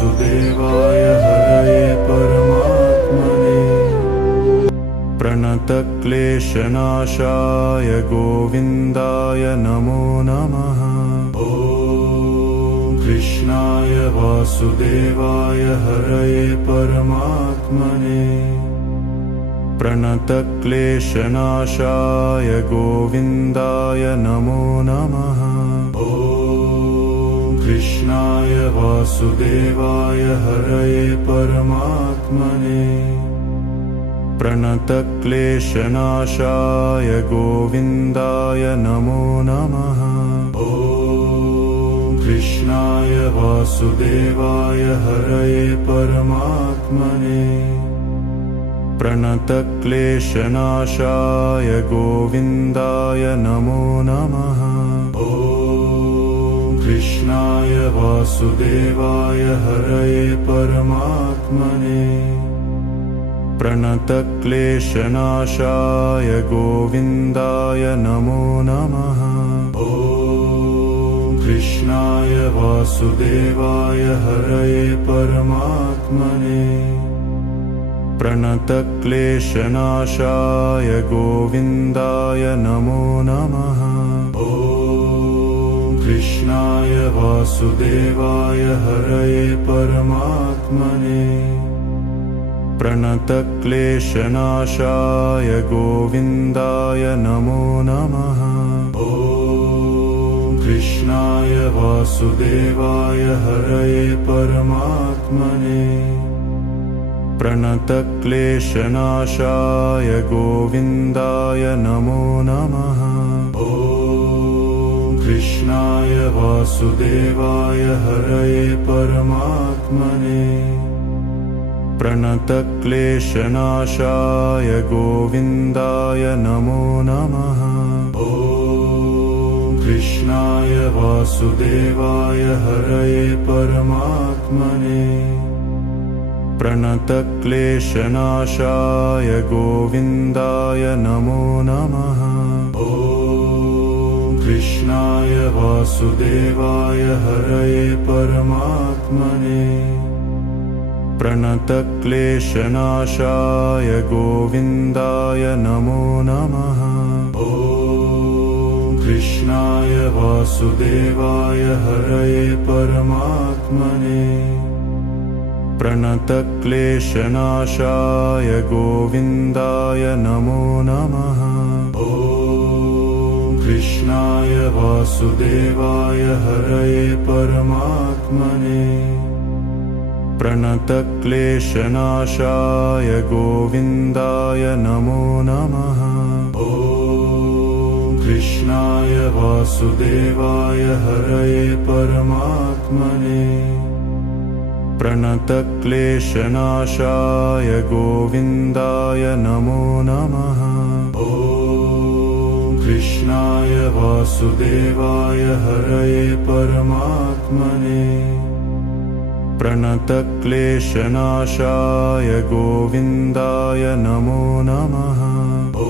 वासुदेवाय हरये परमात्मने प्रणतक्लेशनाशाय गोविन्दाय नमो नमः। ॐ कृष्णाय वासुदेवाय हरये परमात्मने प्रणतक्लेशनाशाय गोविन्दाय नमो नमः। ॐ कृष्णाय वासुदेवाय हरये परमात्मने प्रणतक्लेशनाशाय गोविन्दाय नमो नमः। ॐ कृष्णाय वासुदेवाय हरये परमात्मने प्रणतक्लेशनाशाय गोविन्दाय नमो नमः। ॐ कृष्णाय वासुदेवाय हरये परमात्मने प्रणतक्लेशनाशाय गोविन्दाय नमो नमः। ॐ कृष्णाय वासुदेवाय हरये परमात्मने प्रणतक्लेशनाशाय गोविन्दाय नमो नमः। ॐ कृष्णाय वासुदेवाय हरये परमात्मने प्रणतक्लेशनाशाय गोविन्दाय नमो नमः। ॐ कृष्णाय वासुदेवाय हरये परमात्मने प्रणतक्लेशनाशाय गोविन्दाय नमो नमः। ॐ कृष्णाय वासुदेवाय हरये परमात्मने प्रणतक्लेशनाशाय गोविन्दाय नमो नमः। ॐ कृष्णाय वासुदेवाय हरये परमात्मने प्रणतक्लेशनाशाय गोविन्दाय नमो नमः। ॐ कृष्णाय वासुदेवाय हरये परमात्मने प्रणतक्लेशनाशाय गोविन्दाय नमो नमः। ॐ कृष्णाय वासुदेवाय हरये परमात्मने प्रणतक्लेशनाशाय गोविन्दाय नमो नमः। ॐ कृष्णाय वासुदेवाय हरये परमात्मने प्रणतक्लेशनाशाय गोविन्दाय नमो नमः। ॐ कृष्णाय वासुदेवाय हरये परमात्मने प्रणतक्लेशनाशाय गोविन्दाय नमो नमः। ॐ कृष्णाय वासुदेवाय हरये परमात्मने प्रणतक्लेशनाशाय गोविन्दाय नमो नमः। ॐ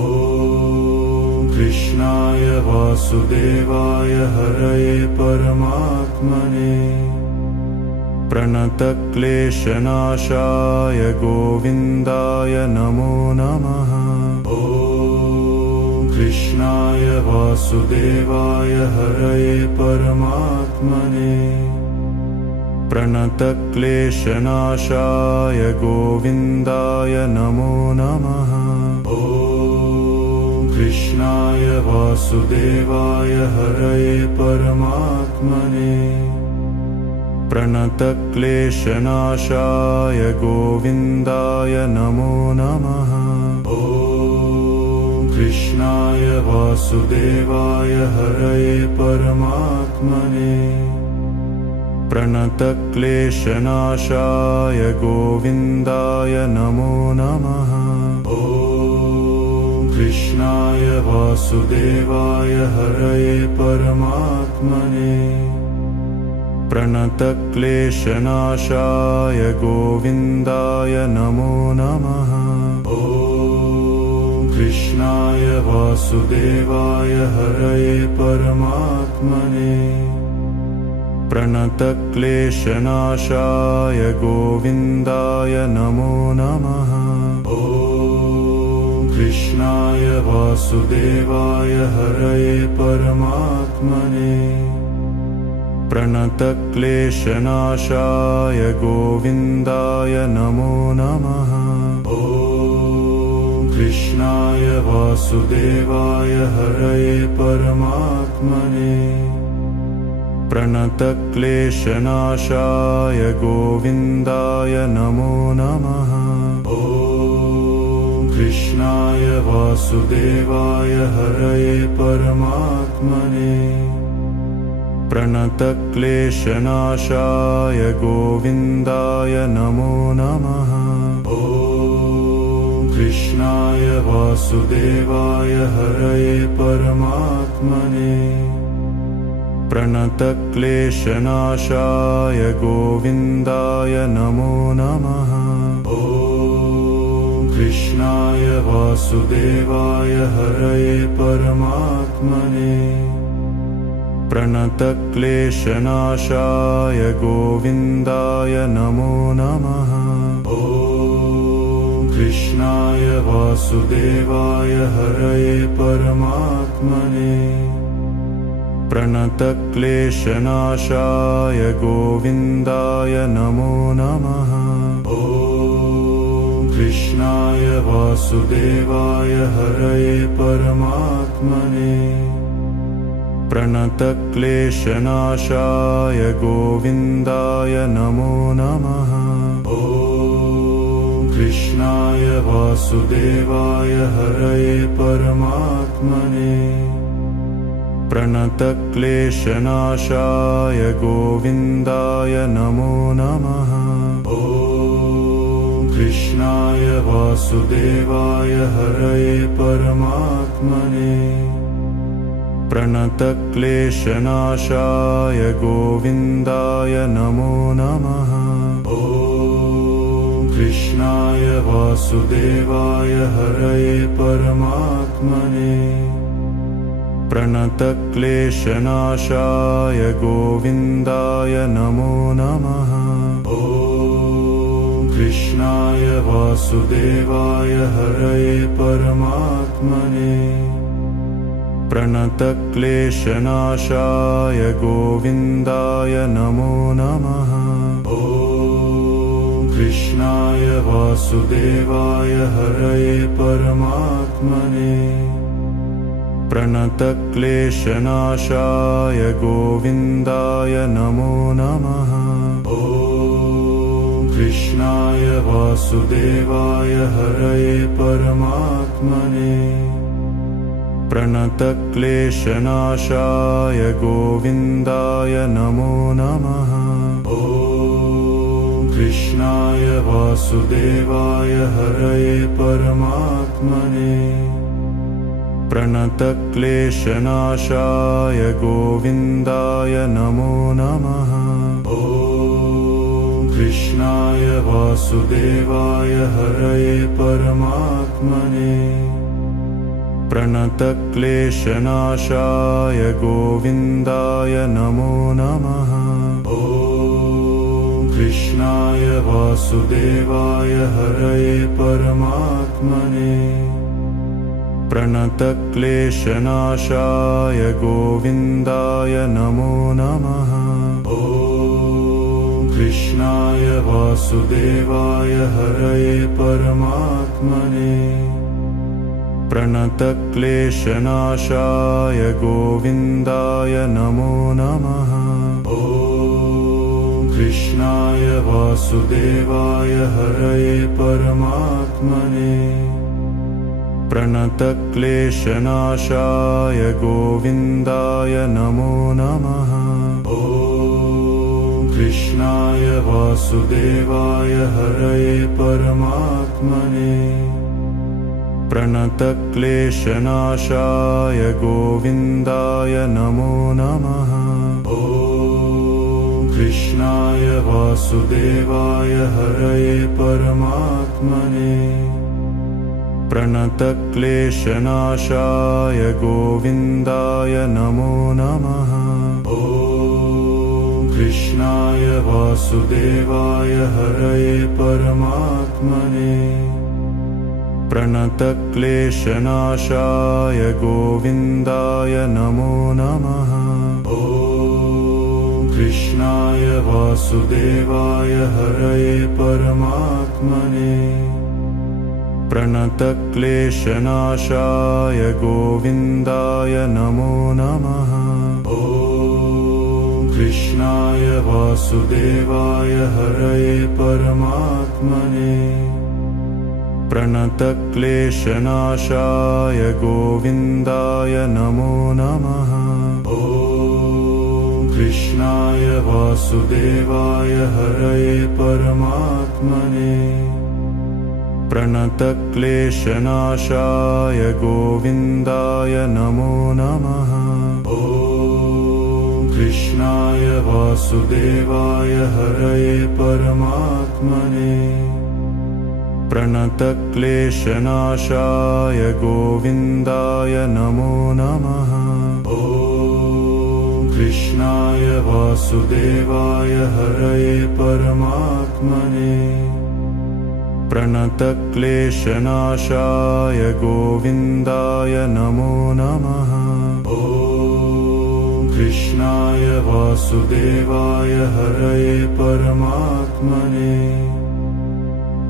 कृष्णाय वासुदेवाय हरये परमात्मने प्रणतक्लेशनाशाय गोविन्दाय नमो नमः। ॐ कृष्णाय वासुदेवाय हरये परमात्मने प्रणतक्लेशनाशाय गोविन्दाय नमो नमः। ॐ कृष्णाय वासुदेवाय हरये परमात्मने प्रणतक्लेशनाशाय गोविन्दाय नमो नमः। ॐ कृष्णाय वासुदेवाय हरये परमात्मने प्रणतक्लेशनाशाय गोविन्दाय नमो नमः। ॐ कृष्णाय वासुदेवाय हरये परमात्मने प्रणतक्लेशनाशाय गोविन्दाय नमो नमः। ॐ कृष्णाय वासुदेवाय हरये परमात्मने प्रणतक्लेशनाशाय गोविन्दाय नमो नमः। ॐ कृष्णाय वासुदेवाय हरये परमात्मने प्रणतक्लेशनाशाय गोविन्दाय नमो नमः। ॐ कृष्णाय वासुदेवाय हरये परमात्मने प्रणतक्लेशनाशाय गोविन्दाय नमो नमः। ॐ कृष्णाय वासुदेवाय हरये परमात्मने प्रणतक्लेशनाशाय गोविन्दाय नमो नमः। ॐ कृष्णाय वासुदेवाय हरये परमात्मने प्रणतक्लेशनाशाय गोविन्दाय नमो नमः। ॐ कृष्णाय वासुदेवाय हरये परमात्मने प्रणतक्लेशनाशाय गोविन्दाय नमो नमः। ॐ कृष्णाय वासुदेवाय हरये परमात्मने प्रणतक्लेशनाशाय गोविन्दाय नमो नमः। ॐ कृष्णाय वासुदेवाय हरये परमात्मने प्रणतक्लेशनाशाय गोविन्दाय नमो नमः। ॐ कृष्णाय वासुदेवाय हरये परमात्मने प्रणतक्लेशनाशाय गोविन्दाय नमो नमः। ॐ कृष्णाय वासुदेवाय हरये परमात्मने प्रणतक्लेशनाशाय गोविन्दाय नमो नमः। ॐ कृष्णाय वासुदेवाय हरये परमात्मने प्रणतक्लेशनाशाय गोविन्दाय नमो नमः। ॐ कृष्णाय वासुदेवाय हरये परमात्मने प्रणतक्लेशनाशाय गोविन्दाय नमो नमः। ॐ कृष्णाय वासुदेवाय हरये परमात्मने प्रणतक्लेशनाशाय गोविन्दाय नमो नमः। ॐ कृष्णाय वासुदेवाय हरये परमात्मने प्रणतक्लेशनाशाय गोविन्दाय नमो नमः। ॐ कृष्णाय वासुदेवाय हरये परमात्मने प्रणतक्लेशनाशाय गोविन्दाय नमो नमः। ॐ कृष्णाय वासुदेवाय हरये परमात्मने प्रणतक्लेशनाशाय गोविन्दाय नमो नमः। ॐ कृष्णाय वासुदेवाय हरये परमात्मने प्रणतक्लेशनाशाय गोविन्दाय नमो नमः। ॐ कृष्णाय वासुदेवाय हरये परमात्मने प्रणतक्लेशनाशाय गोविन्दाय नमो नमः। ॐ कृष्णाय वासुदेवाय हरये परमात्मने प्रणतक्लेशनाशाय गोविन्दाय नमो नमः। ॐ कृष्णाय वासुदेवाय हरये परमात्मने प्रणतक्लेशनाशाय गोविन्दाय नमो नमः। ॐ कृष्णाय वासुदेवाय हरये परमात्मने प्रणतक्लेशनाशाय गोविन्दाय नमो नमः। ॐ कृष्णाय वासुदेवाय हरये परमात्मने प्रणतक्लेशनाशाय गोविन्दाय नमो नमः। ॐ कृष्णाय वासुदेवाय हरये परमात्मने प्रणतक्लेशनाशाय गोविन्दाय नमो नमः। ॐ कृष्णाय वासुदेवाय हरये परमात्मने प्रणतक्लेशनाशाय गोविन्दाय नमो नमः। ॐ कृष्णाय वासुदेवाय हरये परमात्मने प्रणतक्लेशनाशाय गोविन्दाय नमो नमः। ॐ कृष्णाय वासुदेवाय हरये परमात्मने प्रणतक्लेशनाशाय गोविन्दाय नमो नमः। ॐ कृष्णाय वासुदेवाय हरये परमात्मने प्रणतक्लेशनाशाय गोविन्दाय नमो नमः। ॐ कृष्णाय वासुदेवाय हरये परमात्मने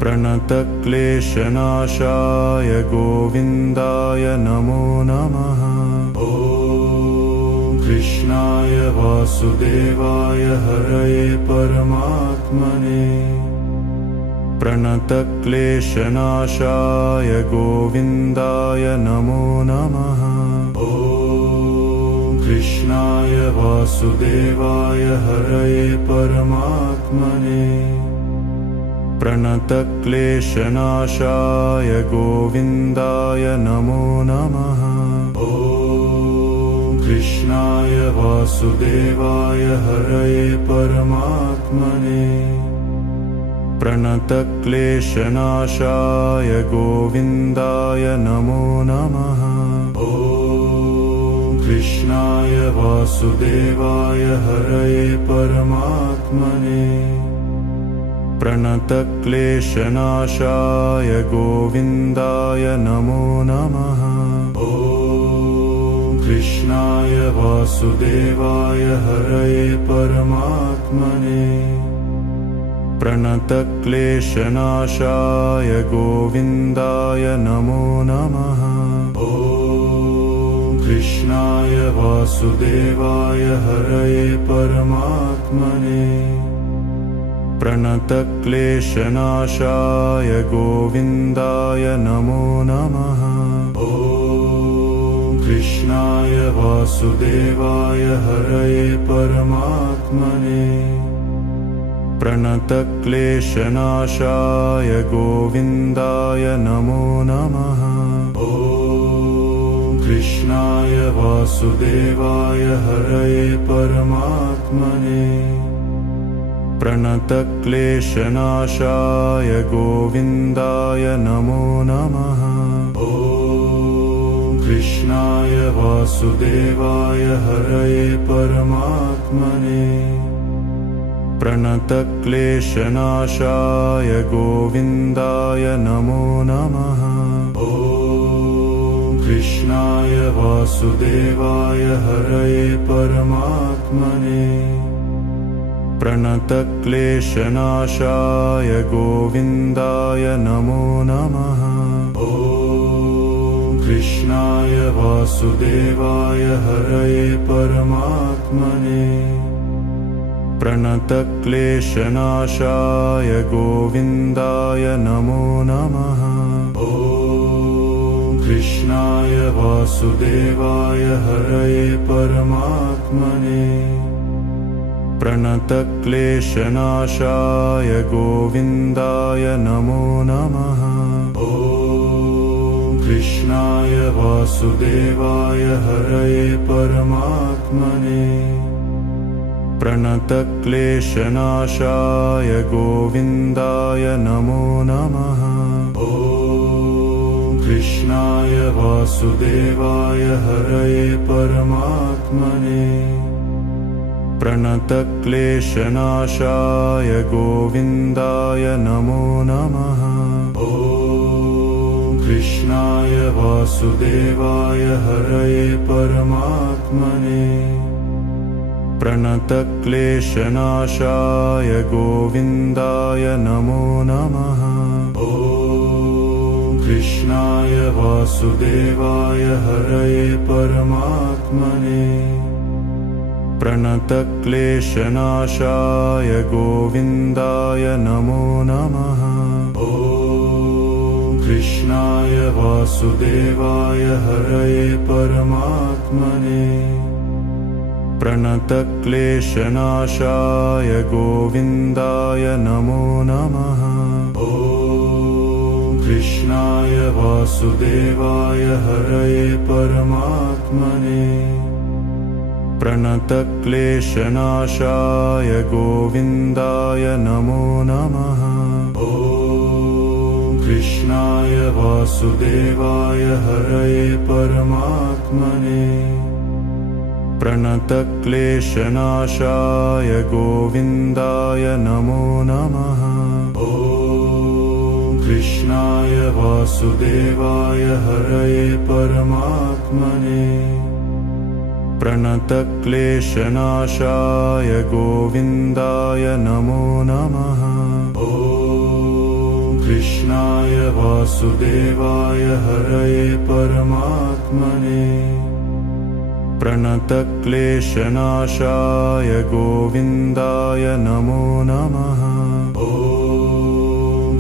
प्रणतक्लेशनाशाय गोविन्दाय नमो नमः। ॐ कृष्णाय वासुदेवाय हरये परमात्मने प्रणतक्लेशनाशाय गोविन्दाय नमो नमः। ॐ कृष्णाय वासुदेवाय हरये परमात्मने प्रणतक्लेशनाशाय गोविन्दाय नमो नमः। ॐ कृष्णाय वासुदेवाय हरये परमात्मने प्रणतक्लेशनाशाय गोविन्दाय नमो नमः। ॐ कृष्णाय वासुदेवाय हरये परमात्मने प्रणतक्लेशनाशाय गोविन्दाय नमो नमः। ॐ कृष्णाय वासुदेवाय हरये परमात्मने प्रणतक्लेशनाशाय गोविन्दाय नमो नमः। ॐ कृष्णाय वासुदेवाय हरये परमात्मने प्रणतक्लेशनाशाय गोविन्दाय नमो नमः। ॐ कृष्णाय वासुदेवाय हरये परमात्मने प्रणतक्लेशनाशाय गोविन्दाय नमो नमः। ॐ कृष्णाय वासुदेवाय हरये परमात्मने प्रणतक्लेशनाशाय गोविन्दाय नमो नमः। ॐ कृष्णाय वासुदेवाय हरये परमात्मने प्रणतक्लेशनाशाय गोविन्दाय नमो नमः। ॐ कृष्णाय वासुदेवाय हरये परमात्मने प्रणतक्लेशनाशाय गोविन्दाय नमो नमः। ॐ कृष्णाय वासुदेवाय हरये परमात्मने प्रणतक्लेशनाशाय गोविन्दाय नमो नमः। ॐ कृष्णाय वासुदेवाय हरये परमात्मने प्रणतक्लेशनाशाय गोविन्दाय नमो नमः। ॐ कृष्णाय वासुदेवाय हरये परमात्मने प्रणतक्लेशनाशाय गोविन्दाय नमो नमः। ॐ कृष्णाय वासुदेवाय हरये परमात्मने प्रणतक्लेशनाशाय गोविन्दाय नमो नमः। ॐ कृष्णाय वासुदेवाय हरये परमात्मने प्रणतक्लेशनाशाय गोविन्दाय नमो नमः। ॐ कृष्णाय वासुदेवाय हरये परमात्मने प्रणतक्लेशनाशाय गोविन्दाय नमो नमः। ॐ कृष्णाय वासुदेवाय हरये परमात्मने प्रणतक्लेशनाशाय गोविन्दाय नमो नमः। ॐ कृष्णाय वासुदेवाय हरये परमात्मने प्रणतक्लेशनाशाय गोविन्दाय नमो नमः। ॐ कृष्णाय वासुदेवाय हरये परमात्मने प्रणतक्लेशनाशाय गोविन्दाय नमो नमः। ॐ कृष्णाय वासुदेवाय हरये परमात्मने प्रणतक्लेशनाशाय गोविन्दाय नमो नमः। ॐ कृष्णाय वासुदेवाय हरये परमात्मने प्रणतक्लेशनाशाय गोविन्दाय नमो नमः। ॐ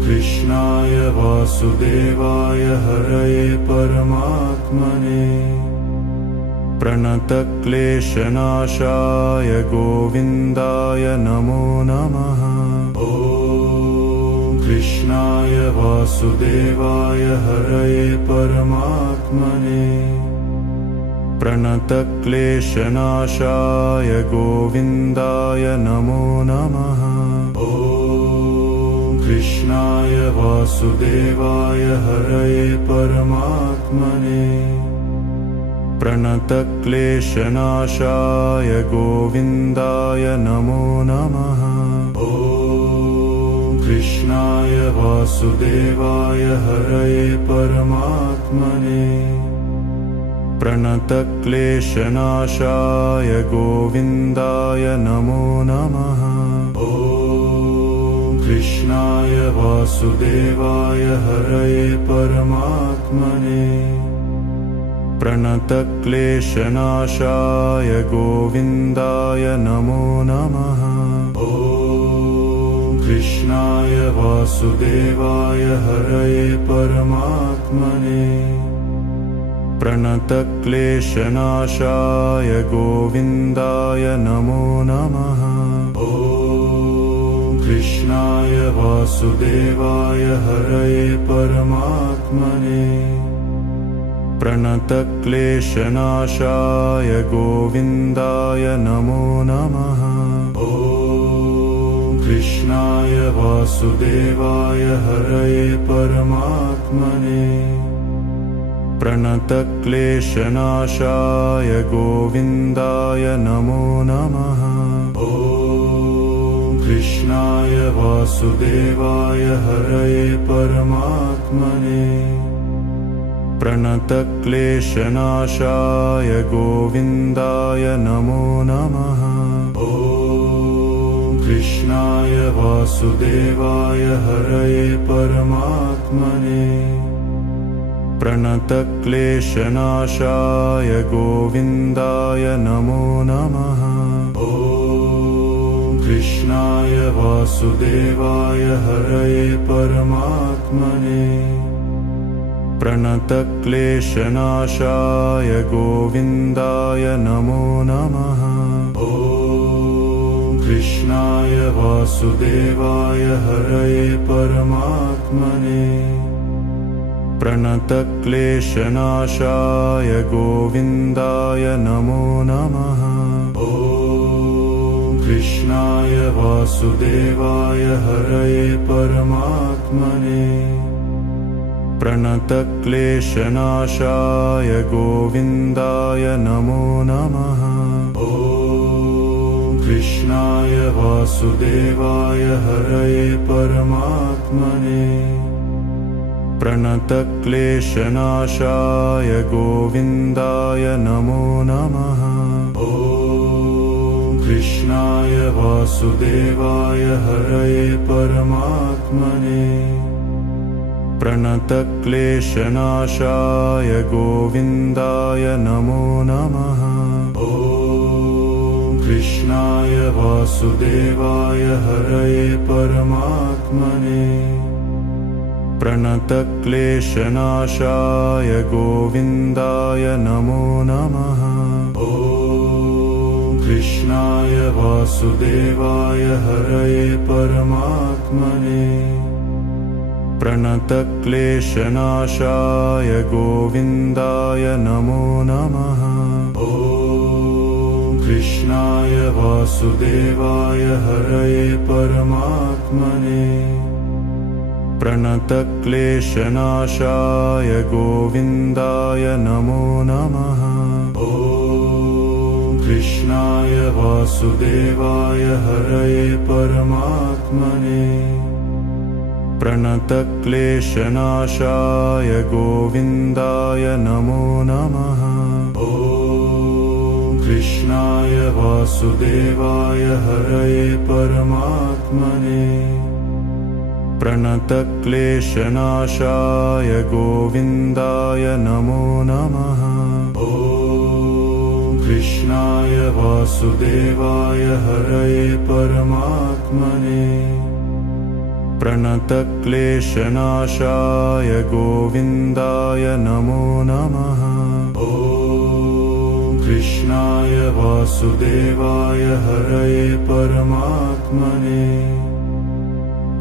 कृष्णाय वासुदेवाय हरये परमात्मने प्रणतक्लेशनाशाय गोविन्दाय नमो नमः। ॐ कृष्णाय वासुदेवाय हरये परमात्मने प्रणतक्लेशनाशाय गोविन्दाय नमो नमः। ॐ कृष्णाय वासुदेवाय हरये परमात्मने प्रणतक्लेशनाशाय गोविन्दाय नमो नमः। ॐ कृष्णाय वासुदेवाय हरये परमात्मने प्रणतक्लेशनाशाय गोविन्दाय नमो नमः। ॐ कृष्णाय वासुदेवाय हरये परमात्मने प्रणतक्लेशनाशाय गोविन्दाय नमो नमः। ॐ कृष्णाय वासुदेवाय हरये परमात्मने प्रणतक्लेशनाशाय गोविन्दाय नमो नमः। ॐ कृष्णाय वासुदेवाय हरये परमात्मने प्रणतक्लेशनाशाय गोविन्दाय नमो नमः। ॐ कृष्णाय वासुदेवाय हरये परमात्मने प्रणतक्लेशनाशाय गोविन्दाय नमो नमः। ॐ कृष्णाय वासुदेवाय हरये परमात्मने प्रणतक्लेशनाशाय गोविन्दाय नमो नमः। ॐ कृष्णाय वासुदेवाय हरये परमात्मने प्रणतक्लेशनाशाय गोविन्दाय नमो नमः। ॐ कृष्णाय वासुदेवाय हरये परमात्मने प्रणतक्लेशनाशाय गोविन्दाय नमो नमः। ॐ कृष्णाय वासुदेवाय हरये परमात्मने प्रणतक्लेशनाशाय गोविन्दाय नमो नमः। ॐ कृष्णाय वासुदेवाय हरये परमात्मने प्रणतक्लेशनाशाय गोविन्दाय नमो नमः। ॐ कृष्णाय वासुदेवाय हरये परमात्मने प्रणतक्लेशनाशाय गोविन्दाय नमो नमः। ॐ कृष्णाय वासुदेवाय हरये परमात्मने प्रणतक्लेशनाशाय गोविन्दाय नमो नमः। ॐ कृष्णाय वासुदेवाय हरये परमात्मने प्रणतक्लेशनाशाय गोविन्दाय नमो नमः। ॐ कृष्णाय वासुदेवाय हरये परमात्मने प्रणतक्लेशनाशाय गोविन्दाय नमो नमः। ॐ कृष्णाय वासुदेवाय हरये परमात्मने प्रणतक्लेशनाशाय गोविन्दाय नमो नमः। ॐ कृष्णाय वासुदेवाय हरये परमात्मने प्रणतक्लेशनाशाय गोविन्दाय नमो नमः। ॐ कृष्णाय वासुदेवाय हरये परमात्मने प्रणतक्लेशनाशाय गोविन्दाय नमो नमः। ॐ कृष्णाय वासुदेवाय हरये परमात्मने प्रणतक्लेशनाशाय गोविन्दाय नमो नमः। ॐ कृष्णाय वासुदेवाय हरये परमात्मने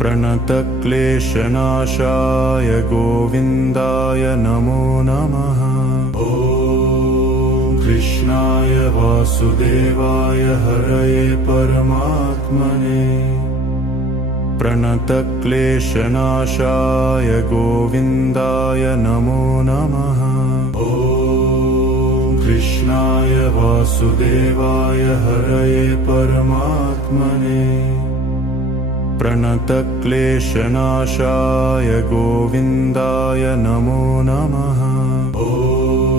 प्रणतक्लेशनाशाय गोविन्दाय नमो नमः। ॐ कृष्णाय वासुदेवाय हरये परमात्मने प्रणतक्लेशनाशाय गोविन्दाय नमो नमः। ॐ कृष्णाय वासुदेवाय हरये परमात्मने प्रणतक्लेशनाशाय गोविन्दाय नमो नमः। ॐ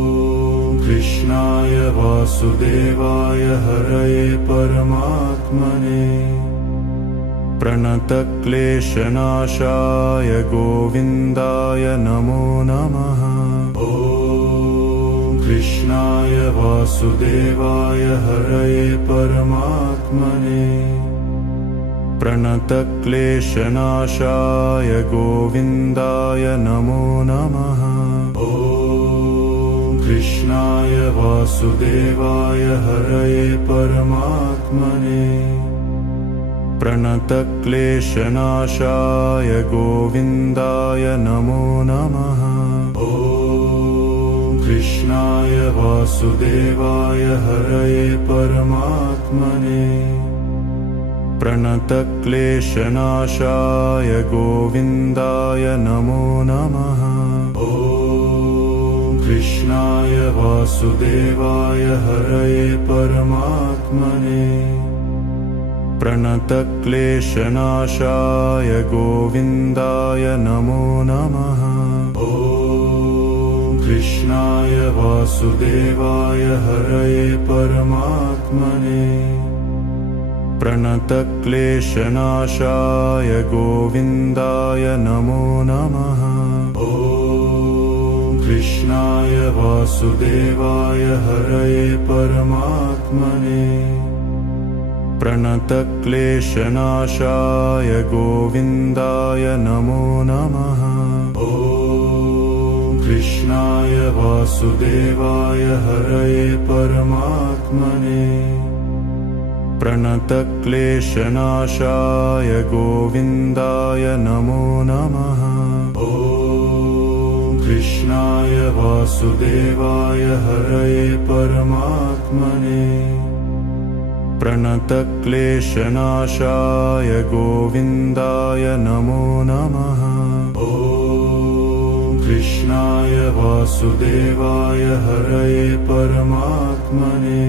कृष्णाय वासुदेवाय हरये परमात्मने प्रणतक्लेशनाशाय गोविन्दाय नमो नमः। ॐ कृष्णाय वासुदेवाय हरये परमात्मने प्रणतक्लेशनाशाय गोविन्दाय नमो नमः। ॐ कृष्णाय वासुदेवाय हरये परमात्मने प्रणतक्लेशनाशाय गोविन्दाय नमो नमः। ॐ कृष्णाय वासुदेवाय हरये परमात्मने प्रणतक्लेशनाशाय गोविन्दाय नमो नमः। ॐ कृष्णाय वासुदेवाय हरये परमात्मने प्रणतक्लेशनाशाय गोविन्दाय नमो नमः। ॐ कृष्णाय वासुदेवाय हरये परमात्मने प्रणतक्लेशनाशाय गोविन्दाय नमो नमः। ॐ कृष्णाय वासुदेवाय हरये परमात्मने प्रणतक्लेशनाशाय गोविन्दाय नमो नमः। ॐ कृष्णाय वासुदेवाय हरये परमात्मने प्रणतक्लेशनाशाय गोविन्दाय नमो नमः। ॐ कृष्णाय वासुदेवाय हरये परमात्मने प्रणतक्लेशनाशाय गोविन्दाय नमो नमः। ॐ कृष्णाय वासुदेवाय हरये परमात्मने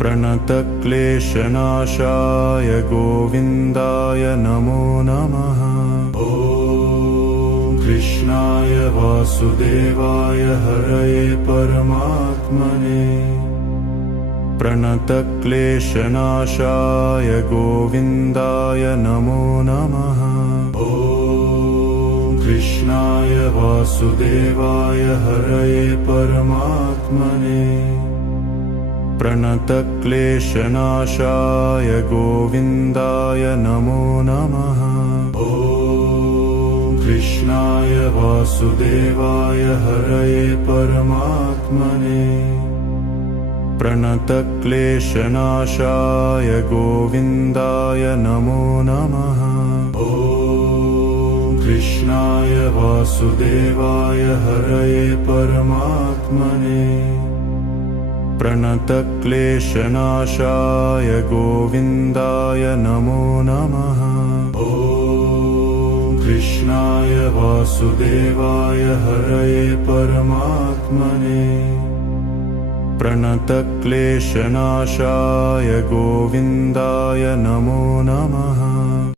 प्रणतक्लेशनाशाय गोविन्दाय नमो नमः। ॐ कृष्णाय वासुदेवाय हरये परमात्मने प्रणतक्लेशनाशाय गोविन्दाय नमो नमः। ॐ कृष्णाय वासुदेवाय हरये परमात्मने प्रणतक्लेशनाशाय गोविन्दाय नमो नमः। ॐ कृष्णाय वासुदेवाय हरये परमात्मने प्रणतक्लेशनाशाय गोविन्दाय नमो नमः। ॐ कृष्णाय वासुदेवाय हरये परमात्मने प्रणतक्लेशनाशाय गोविन्दाय नमो नमः। ॐ कृष्णाय वासुदेवाय हरये परमात्मने प्रणतक्लेशनाशाय गोविन्दाय नमो नमः।